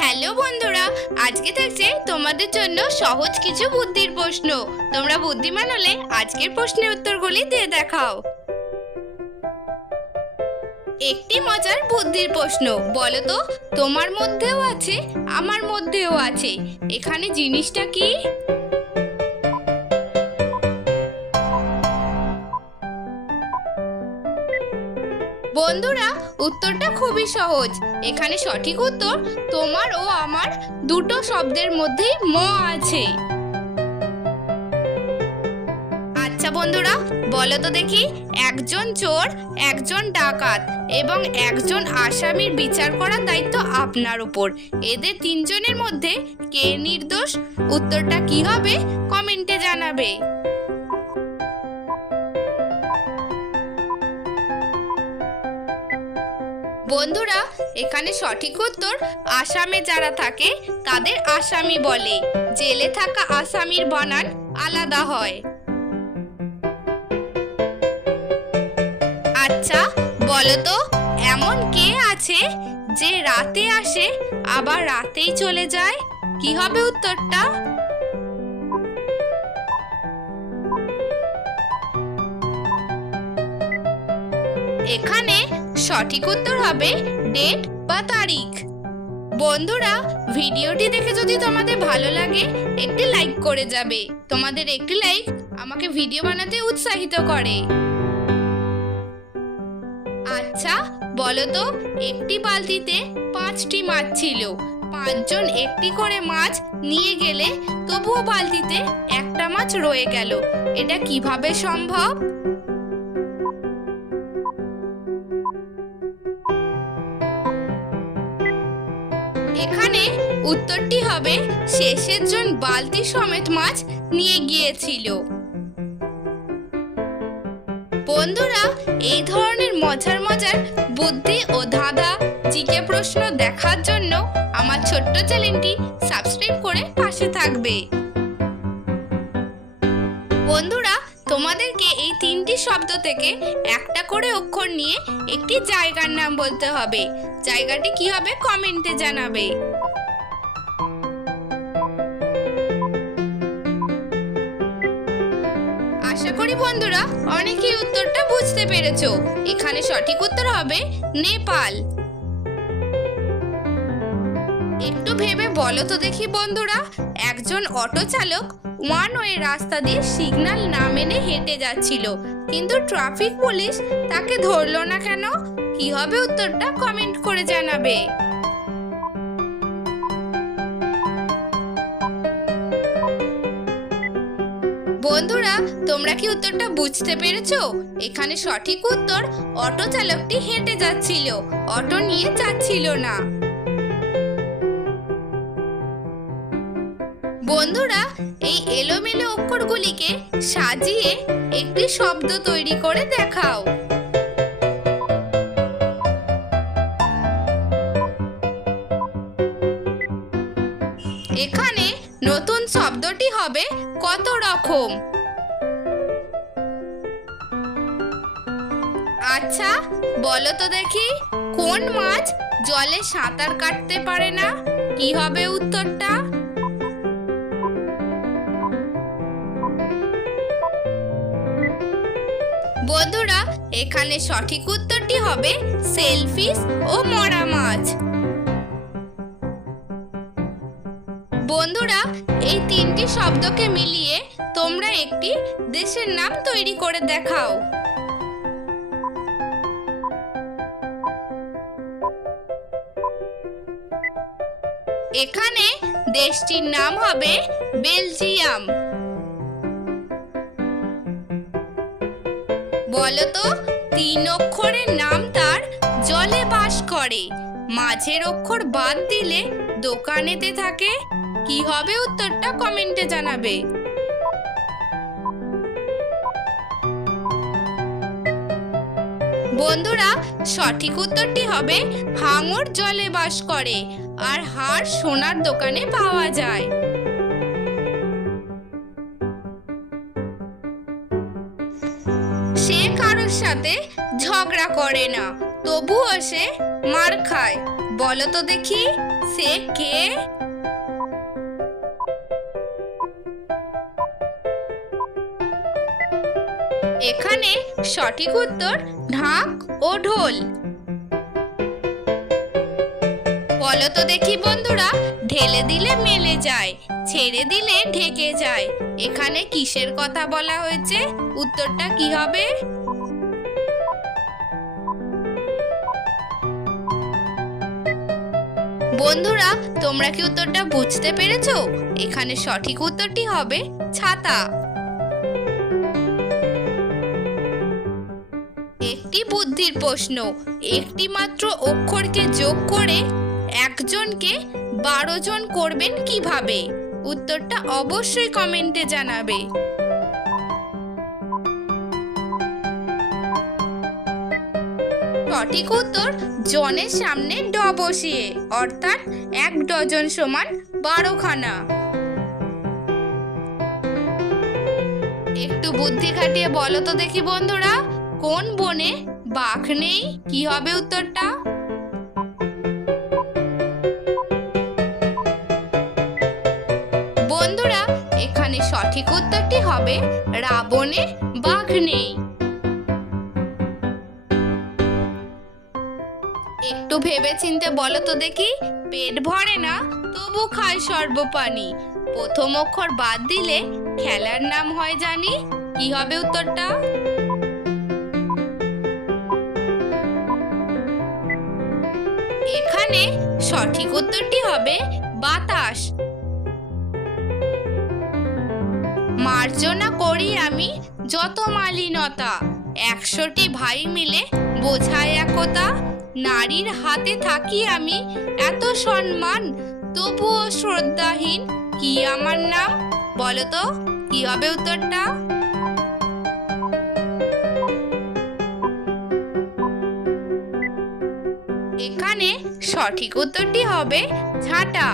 Hello বন্ধুরা, আজকে থাকছে তোমাদের জন্য সহজ কিছু বুদ্ধির প্রশ্ন। তোমরা বুদ্ধিমান হলে আজকের প্রশ্নের উত্তরগুলি দিয়ে দেখাও। একটি মজার বুদ্ধির প্রশ্ন, বলো তো তোমার মধ্যেও আছে আমার মধ্যেও আছে, এখানে জিনিসটা কি? বন্ধুরা, উত্তরটা খুবই সহজ। এখানে সঠিক উত্তর তোমার ও আমার দুটো শব্দের মধ্যেই ম আছে। আচ্ছা বন্ধুরা, বলো তো দেখি, একজন চোর, একজন ডাকাত এবং একজন আসামির বিচার করার দায়িত্ব আপনার উপর। এদের তিনজনের মধ্যে কে নির্দোষ? উত্তরটা কি হবে কমেন্টে জানাবে। বন্ধুরা, এখানে সঠিক উত্তর আসামে যারা থাকে তাদের আসামি বলে। জেলে থাকা আসামির বানান আলাদা হয়। আচ্ছা বলো তো, এমন কে আছে যে রাতে আসে আবার রাতেই চলে যায়? কি হবে উত্তরটা? এখানে সঠিক উত্তর হবে ডেট বা তারিখ। বন্ধুরা, ভিডিওটি দেখে যদি তোমাদের ভালো লাগে একটি লাইক করে যাবে। তোমাদের একটি লাইক আমাকে ভিডিও বানাতে উৎসাহিত করে। আচ্ছা বলো তো, একটি বালতিতে 5টি মাছ ছিল। 5 জন একটি করে মাছ নিয়ে গেলে তবুও বালতিতে একটা মাছ রয়ে গেল। এটা কিভাবে সম্ভব? এখানে উত্তরটি হবে শেষের জন বালতি সমেত মাছ নিয়ে গিয়েছিল। বন্ধুরা, এই ধরনের মজার মজার বুদ্ধি ও ধাঁধা জিকে প্রশ্ন দেখার জন্য আমার ছোট্ট চ্যানেলটি সাবস্ক্রাইব করে পাশে থাকবে। বন্ধুরা, তোমাদেরকে এই 3টি শব্দ থেকে একটা করে অক্ষর নিয়ে একটি জায়গার নাম বলতে হবে। জায়গাটি কি হবে কমেন্টে জানাবে। আশা করি বন্ধুরা অনেকেই উত্তরটা বুঝতে পেরেছো। এখানে সঠিক উত্তর হবে নেপাল। একটু ভেবে বলো তো দেখি বন্ধুরা, একজন অটো চালক ওয়ান ওয়ে রাস্তা দিয়ে সিগন্যাল না মেনে হেঁটে যাচ্ছিল, কিন্তু ট্রাফিক পুলিশ তাকে ধরলো না কেন? কি হবে উত্তরটা কমেন্ট করে জানাবে। বন্ধুরা, তোমরা কি উত্তরটা বুঝতে পেরেছো? এখানে সঠিক উত্তর অটো চালকটি হেঁটে যাচ্ছিল, অটো নিয়ে যাচ্ছিল না। বন্ধুরা, এই এলোমেলো অক্ষরগুলিকে সাজিয়ে একটি শব্দ তৈরি করে দেখাও। এখানে নতুন শব্দটি হবে কত রকম। আচ্ছা বলো তো দেখি, কোন মাছ জলে সাঁতার কাটতে পারে না? কি হবে উত্তরটা? বন্ধুরা, এখানে সঠিক উত্তরটি হবে সেলফিশ ও মরা মাছ। বন্ধুরা, এই 3টি শব্দকে মিলিয়ে তোমরা একটি দেশের নাম তৈরি করে দেখাও। এখানে দেশটির নাম হবে বেলজিয়াম। বলো তো, 3 অক্ষরের নাম তার জলে বাস করে, মাঝের অক্ষর বাদ দিলে দোকানেতে থাকে। কি হবে উত্তরটা কমেন্টে জানাবে। বন্ধুরা, সঠিক উত্তরটি হবে হাঙর জলে বাস করে, আর হাড় সোনার দোকানে পাওয়া যায়। সে কারোর সাথে ঝগড়া করে না, তবুও সে মার খায়। বলো তো দেখি, সে কে? এখানে সঠিক উত্তর ঢাক ও ঢোল। বলো তো দেখি বন্ধুরা, ঢেলে দিলে মেলে যায়, ছেড়ে দিলে ঢেকে যায়, এখানে কিসের কথা বলা হয়েছে? উত্তরটা কি হবে? বন্ধুরা, তোমরা কি উত্তরটা বুঝতে পেরেছো? এখানে সঠিক উত্তরটি হবে ছাতা। একটি বুদ্ধির প্রশ্ন, একটি মাত্র অক্ষরকে যোগ করে একজনকে 12 জন করবেন কিভাবে? উত্তরটা অবশ্যই কমেন্টে জানাবে। সঠিক উত্তর জনের সামনে ড বসিয়ে, অর্থাৎ 1 ডজন সমান 12 খানা। একটু বুদ্ধি খাটিয়ে বলো তো দেখি বন্ধুরা, কোন বনে বাঘ নেই? কি হবে উত্তরটা? বন্ধুরা, এখানে সঠিক উত্তরটি হবে রাবণে বাঘ নেই। একটু ভেবেচিন্তে বলো তো দেখি, পেট ভরে না তবু খায় সর্বপানি, প্রথম অক্ষর বাদ দিলে খেলার নাম হয় জানি, কি হবে উত্তরটা? এখানে সঠিক উত্তরটি হবে বাতাস। মার্জনা করি আমি যত মালিনতা, 100টি ভাই মিলে বোঝায় একতা, নারীর হাতে থাকি আমি এত সম্মান, তবুও শ্রদ্ধাহীন, কি আমার নাম? বলো তো কি হবে উত্তরটা? এখানে সঠিক উত্তরটি হবে ঝাঁটা।